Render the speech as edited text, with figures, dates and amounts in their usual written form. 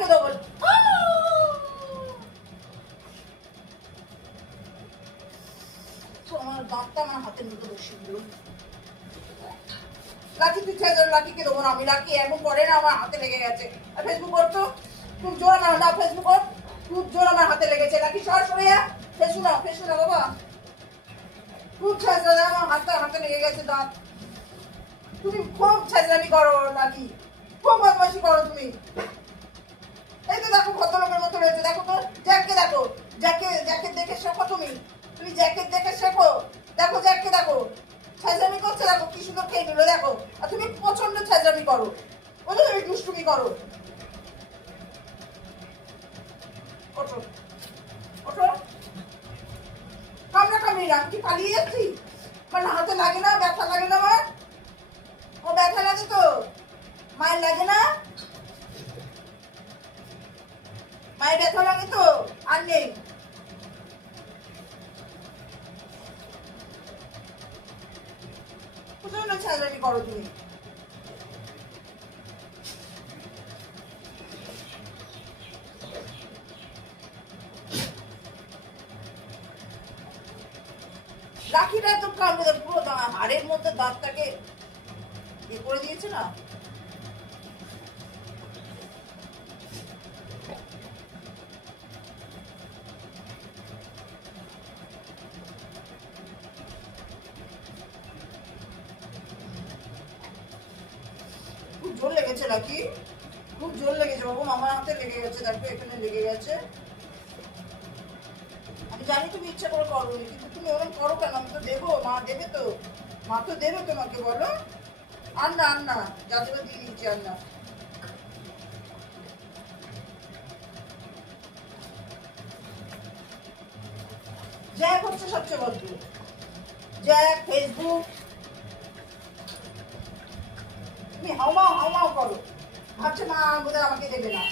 কাকে দেবো? আমার দাঁতটা আমার হাতের মধ্যে বসে দিল। লাকি তুই ছেড়ে লাকিকে দেবো না আমি। লাকি এমন করে না, আমার হাতে লেগে গেছে। আর ফেসবুক কর তো, খুব জোর আমার না, ফেসবুক কর, খুব জোর আমার হাতে লেগেছে। লাকি সরে যা, ফেসবুক না বাবা, খুব ছেঁচড়া, আমার হাতে লেগে গেছে দাঁত। তুমি খুব ছেঁচড়ামি করো লাকি, খুব বদমাশি করো তুমি। এই তো দেখো ভদ্রলোকের মতো রয়েছে, দেখো তো জ্যাককে দেখো, জ্যাকে দেখে শেখো তুমি জ্যাকেট দেখে শেখো। দেখো জ্যাককে দেখো, ছেঁচড়ামি করছে, দেখো কি সুন্দর খেয়ে নিল দেখো। আর তুমি প্রচন্ড ছেঁচড়ামি করো, বুঝলো, তুমি দুষ্টুমি করো। ওঠো ওঠো, কামড়ি না, আমি কি পালিয়ে যাচ্ছি? আমার হাতে লাগে না, ব্যথা লাগে না আমার? ও ব্যথা লাগে তো, মায়ের লাগে না? মায়ের ব্যথা লাগে তো? আর নেই। প্রচন্ড ছেঁচড়ামি করো তুমি। রাখিটা তো পুরো হাড়ের মধ্যে দাঁতটাকে করে দিয়েছে না। খুব জোর লেগেছে নাকি? খুব জোর লেগেছে বাবু, আমার হাতে লেগে গেছে, দেখো এখানে লেগে গেছে। আমি জানি তুমি ইচ্ছা করে করো, কিন্তু তুমি ওরকম করো কেন? আমি তো দেবো, মা দেবে তো, মা তো দেবে তোমাকে, বলো। আর না যা দেবে দিয়ে দিচ্ছি, আর না। জ্যাক হচ্ছে সবচেয়ে ভদ্র, জ্যাক, ফেসবুক। তুমি হাউমাও করো, ভাবছে মা বোধহয় আমাকে দেবে না।